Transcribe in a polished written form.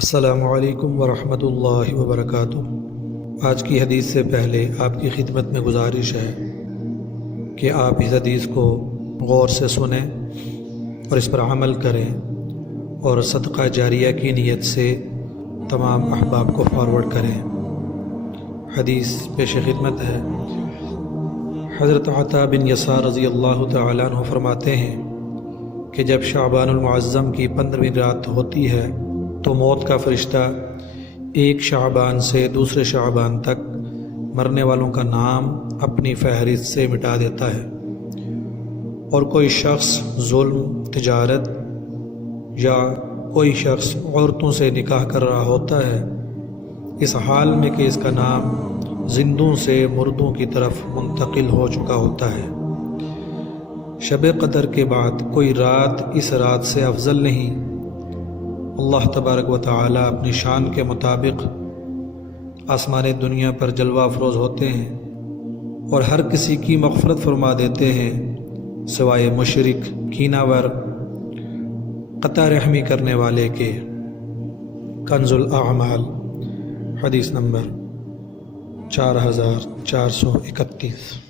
السلام علیکم ورحمۃ اللہ وبرکاتہ۔ آج کی حدیث سے پہلے آپ کی خدمت میں گزارش ہے کہ آپ اس حدیث کو غور سے سنیں اور اس پر عمل کریں اور صدقہ جاریہ کی نیت سے تمام احباب کو فارورڈ کریں۔ حدیث پیش خدمت ہے۔ حضرت عطا بن یسار رضی اللہ تعالیٰ عنہ فرماتے ہیں کہ جب شعبان المعظم کی 15ویں رات ہوتی ہے تو موت کا فرشتہ ایک شعبان سے دوسرے شعبان تک مرنے والوں کا نام اپنی فہرست سے مٹا دیتا ہے، اور کوئی شخص ظلم، تجارت یا کوئی شخص عورتوں سے نکاح کر رہا ہوتا ہے، اس حال میں کہ اس کا نام زندوں سے مردوں کی طرف منتقل ہو چکا ہوتا ہے۔ شب قدر کے بعد کوئی رات اس رات سے افضل نہیں۔ اللہ تبارک و تعالیٰ اپنی شان کے مطابق آسمان دنیا پر جلوہ افروز ہوتے ہیں اور ہر کسی کی مغفرت فرما دیتے ہیں سوائے مشرک، کینہ ور، قطع رحمی کرنے والے کے۔ کنز الاعمال، حدیث نمبر 4431۔